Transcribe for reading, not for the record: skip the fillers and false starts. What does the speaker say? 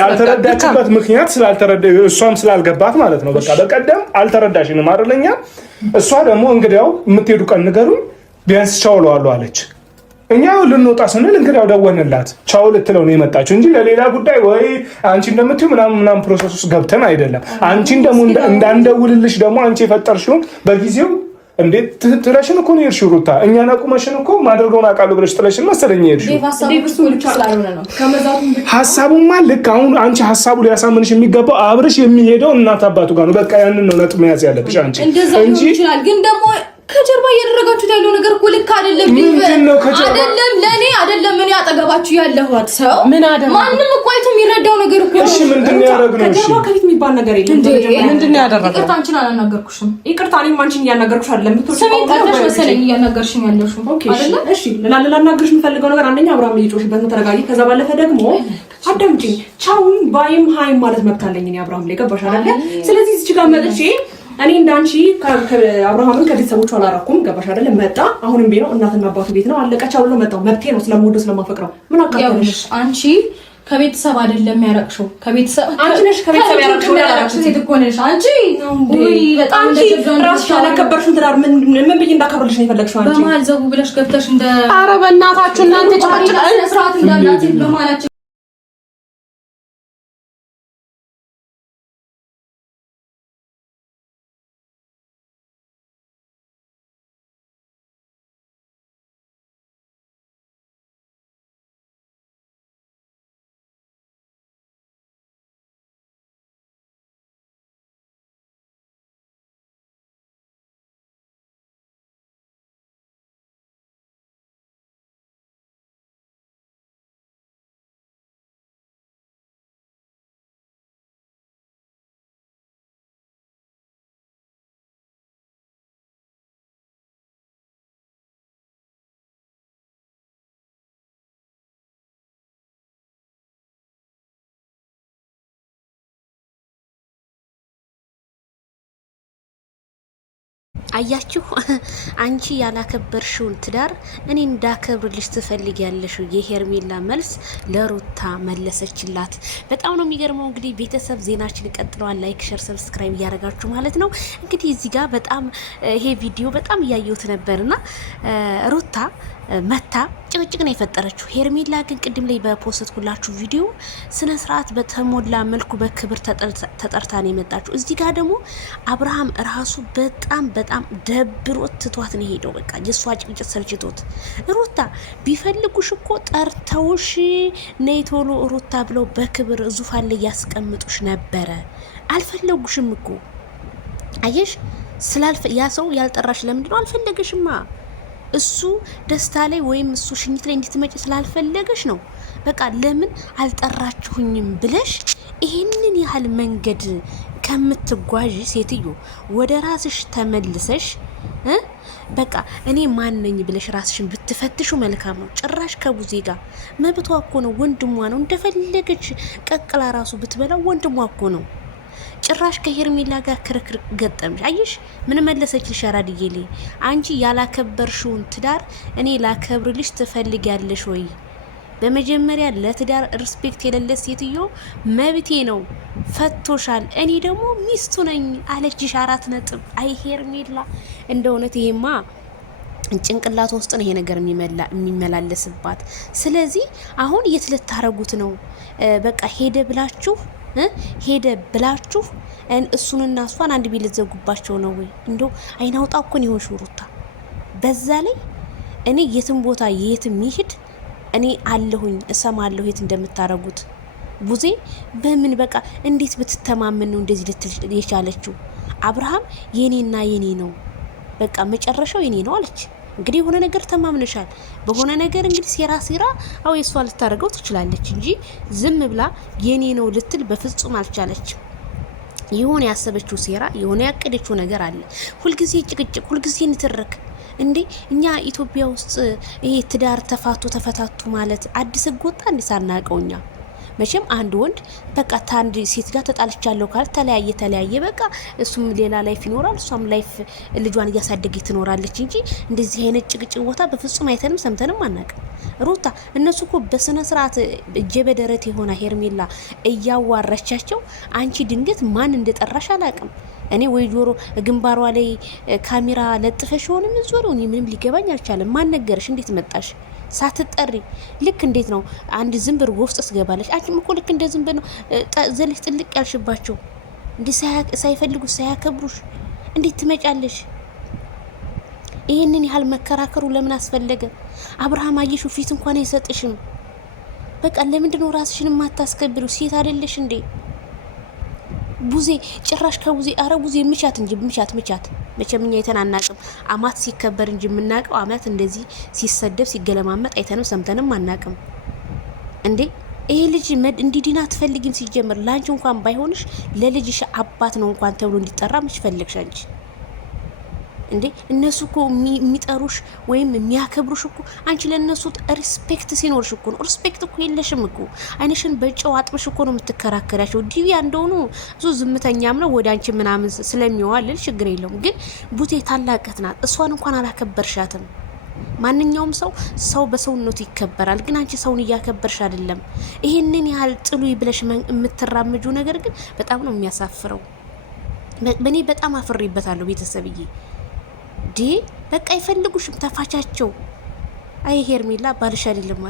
ያልተረዳችበት ምክንያት ስላልተረዳ እሷም ስላልገባት ማለት ነው። በቃ በቀደም አልተረዳሽንም አይደለኛ። እሷ ደግሞ እንግዲያው የምትሄዱ ቀን ንገሩኝ ቢያንስ ቻው እለዋለሁ አለች። እኛ ልንወጣ ስንል እንግዲያው ደወልንላት ቻው ልትለው ነው የመጣችው እንጂ ለሌላ ጉዳይ ወይ አንቺ እንደምትዩ ምናምን ፕሮሰስ ውስጥ ገብተን አይደለም። አንቺን ደግሞ እንዳንደውልልሽ ደግሞ አንቺ የፈጠርሽውን በጊዜው እንዴት ትለሽን እኮ ነው የሄድሽው ሩታ። እኛን አቁመሽን እኮ ማድረገውን አውቃለሁ ብለሽ ጥለሽን መሰለኝ የሄድሽው። ሀሳቡማ ልክ አሁን አንቺ ሀሳቡ ሊያሳምንሽ የሚገባው አብርሽ የሚሄደው እናት አባቱ ጋር ነው። በቃ ያንን ነው ነጥብ መያዝ ያለብሽ አንቺ እንጂ ግን ደግሞ ከጀርባ እያደረጋችሁት ያለው ነገር እኮ ልክ አይደለም። አይደለም ለኔ አይደለም ምን ያጠገባችሁ ያለሁት ሰው ማንንም እኮ አይቶ የሚረዳው ነገር እኮ እሺ ምንድነው ያደረግነው? እሺ ከጀርባ ከፊት የሚባል ነገር የለም። ምንድነው ያደረግነው? ይቅርታ አንቺን አላናገርኩሽም። ይቅርታ እኔም አንቺን እያናገርኩሽ አይደለም። ምትወርቁ መሰለኝ እያናገርሽኝ ያለሽው አይደለም። እሺ ላናገርሽ የምፈልገው ነገር አንደኛ አብራም እየጮሽበት ነው፣ ተረጋጊ። ከዛ ባለፈ ደግሞ አዳምጪኝ። ቻውን ባይም ሃይም ማለት መብት አለኝ እኔ አብራም ላይ ገባሽ አይደል? ስለዚህ እዚህ ጋር መጥቼ እኔ እንዳንቺ አብርሃምን ከቤተሰቦቹ አላረኩም ገባሽ አይደል? መጣ አሁንም ቤት ነው እናትና አባቱ ቤት ነው አለቀቻው ብሎ መጣው። መብቴ ነው ስለምወደው ስለማፈቅረው። ምን አቃተልሽ? አንቺ ከቤተሰብ አይደለም ያረቅሽው ከቤተሰብ አንቺ ነሽ ከቤተሰብ ያረቅሽው ሴት እኮ ነሽ አንቺ። ወይ በጣም ራስሽ አላከበርሽም። ትዳር ምን ብዬ እንዳከብርልሽ ነው የፈለግሽው አንቺ? በመሀል ዘቡ ብለሽ ገብተሽ እንደ ኧረ በእናታችሁ እናንተ ጫጭቃ ስርዓት እንዳላት በመሀላችሁ አያችሁ አንቺ ያላከበርሽውን ትዳር እኔ እንዳከብርልሽ ትፈልጊያለሽ። የሄርሜላ መልስ ለሩታ መለሰችላት። በጣም ነው የሚገርመው። እንግዲህ ቤተሰብ ዜናችን ቀጥለዋል። ላይክ ሼር ሰብስክራይብ እያደረጋችሁ ማለት ነው። እንግዲህ እዚህ ጋር በጣም ይሄ ቪዲዮ በጣም እያየሁት ነበርና ሩታ መታ ጭቅጭቅ ነው የፈጠረችው። ሄርሜላ ግን ቅድም ላይ በፖስት ሁላችሁ ቪዲዮ ስነ ስርዓት በተሞላ መልኩ በክብር ተጠርታ ነው የመጣችው። እዚህ ጋር ደግሞ አብርሃም ራሱ በጣም ደብሮት ትቷት ነው ሄደው። በቃ የሷ ጭቅጭቅ ሰልችቶት ሩታ ቢፈልጉሽ እኮ ጠርተውሽ ነይ ቶሎ ሩታ ብለው በክብር ዙፋን ላይ ያስቀምጡሽ ነበረ። አልፈለጉሽም እኮ አየሽ። ያ ሰው ያልጠራሽ ለምንድን ነው? አልፈለገሽማ። እሱ ደስታ ላይ ወይም እሱ ሽኝት ላይ እንድትመጪ ስላልፈለገሽ ነው። በቃ ለምን አልጠራችሁኝም ብለሽ ይሄንን ያህል መንገድ ከምትጓዥ ሴትዮ ወደ ራስሽ ተመልሰሽ በቃ እኔ ማን ነኝ ብለሽ ራስሽን ብትፈትሹ መልካም ነው። ጭራሽ ከቡዜ ጋር መብቷ እኮ ነው፣ ወንድሟ ነው። እንደፈለገች ቀቅላ ራሱ ብትበላ ወንድሟ እኮ ነው። ጭራሽ ከሄርሜላ ጋር ክርክር ገጠምሽ። አየሽ ምን መለሰችልሽ? አራድዬ ላይ አንቺ ያላከበርሽውን ትዳር እኔ ላከብርልሽ ትፈልጊያለሽ ወይ? በመጀመሪያ ለትዳር ሪስፔክት የሌለ ሴትዮ መብቴ ነው ፈቶሻል፣ እኔ ደግሞ ሚስቱ ነኝ አለችሽ። 4 ነጥብ። አይ ሄርሜላ እንደ እውነት ይሄማ ጭንቅላት ውስጥ ነው ይሄ ነገር የሚመላለስባት። ስለዚህ አሁን የት ልታረጉት ነው? በቃ ሄደ ብላችሁ እሱንና እሷን አንድ ቤት ልትዘጉባቸው ነው ወይ? እንደው አይናውጣ እኮ ነው ይሆን ሩታ። በዛ ላይ እኔ የትም ቦታ የትም ይሄድ እኔ አለሁኝ እሰማለሁ የት እንደምታረጉት። ቡዜ በምን በቃ እንዴት ብትተማመን ነው እንደዚህ ልትል የቻለችው? አብርሃም የኔና የኔ ነው በቃ መጨረሻው የኔ ነው አለች። እንግዲህ የሆነ ነገር ተማምነሻል። በሆነ ነገር እንግዲህ ሴራ አው የሷ ልታረገው ትችላለች እንጂ ዝም ብላ የኔ ነው ልትል በፍጹም አልቻለችም። የሆነ ያሰበችው ሴራ፣ የሆነ ያቀደችው ነገር አለ። ሁልጊዜ ጭቅጭቅ፣ ሁልጊዜ ንትርክ። እንዴ እኛ ኢትዮጵያ ውስጥ ይሄ ትዳር ተፋቱ ተፈታቱ ማለት አዲስ ህግ ወጣ እንዴ? ሳናቀውኛ መቼም አንድ ወንድ በቃ ታንድ ሴት ጋር ተጣልቻለሁ ካል ተለያየ በቃ እሱም ሌላ ላይፍ ይኖራል፣ እሷም ላይፍ ልጇን እያሳደገች ትኖራለች እንጂ እንደዚህ አይነት ጭቅጭቅ ቦታ በፍጹም አይተንም ሰምተንም አናውቅም። ሩታ እነሱ እኮ በስነ ስርዓት እጀበደረት የሆነ ሄርሜላ እያዋራቻቸው አንቺ ድንገት ማን እንደጠራሽ አላውቅም። እኔ ወይ ጆሮ ግንባሯ ላይ ካሜራ ለጥፈሽ ሆነ ምን ዞሮ ምንም ሊገባኝ አልቻለም። ማን ነገርሽ? እንዴት መጣሽ ሳትጠሪ? ልክ እንዴት ነው አንድ ዝንብር ውስጥ ትገባለች። አንቺም እኮ ልክ እንደ ዝንብር ነው ዘለሽ ጥልቅ ያልሽባቸው። እንዴ ሳይፈልጉ ሳያከብሩሽ እንዴት ትመጫለሽ? ይሄንን ያህል መከራከሩ ለምን አስፈለገ? አብርሃም አየሹ ፊት እንኳን አይሰጥሽም። በቃ ለምንድን ነው ራስሽን ማታስከብሩ? ሴት አይደለሽ እንዴ? ቡዜ ጭራሽ ከቡዜ አረ ቡዜ ምቻት እንጂ ምቻት መቼም እኛ የተናናቅም አማት ሲከበር እንጂ የምናቀው አማት እንደዚህ ሲሰደብ ሲገለማመጥ አይተንም ሰምተንም አናቅም እንዴ። ይሄ ልጅ እንዲዲና አትፈልጊም? ሲጀምር ላንቺ እንኳን ባይሆንሽ ለልጅሽ አባት ነው እንኳን ተብሎ እንዲጠራ ምሽ ፈልግሽ አንቺ እንዴ? እነሱ እኮ የሚጠሩሽ ወይም የሚያከብሩሽ እኮ አንቺ ለነሱ ሪስፔክት ሲኖርሽ እኮ ነው። ሪስፔክት እኮ የለሽም እኮ አይንሽን በጨው አጥብሽ እኮ ነው የምትከራከራቸው። ዲቪያ እንደሆኑ ብዙ ዝምተኛም ነው ወደ አንቺ ምናምን ስለሚዋልል ችግር የለውም። ግን ቡቴ ታላቀት ናት። እሷን እንኳን አላከበርሻትም። ማንኛውም ሰው በሰውነቱ ይከበራል። ግን አንቺ ሰውን እያከበርሽ አይደለም። ይሄንን ያህል ጥሉ ብለሽ የምትራመጁ ነገር ግን በጣም ነው የሚያሳፍረው። በእኔ በጣም አፍሬበታለሁ ቤተሰብዬ። ዲ በቃ ይፈልጉሽም ተፋቻቸው። አይ ሄርሜላ ባልሽ አይደለም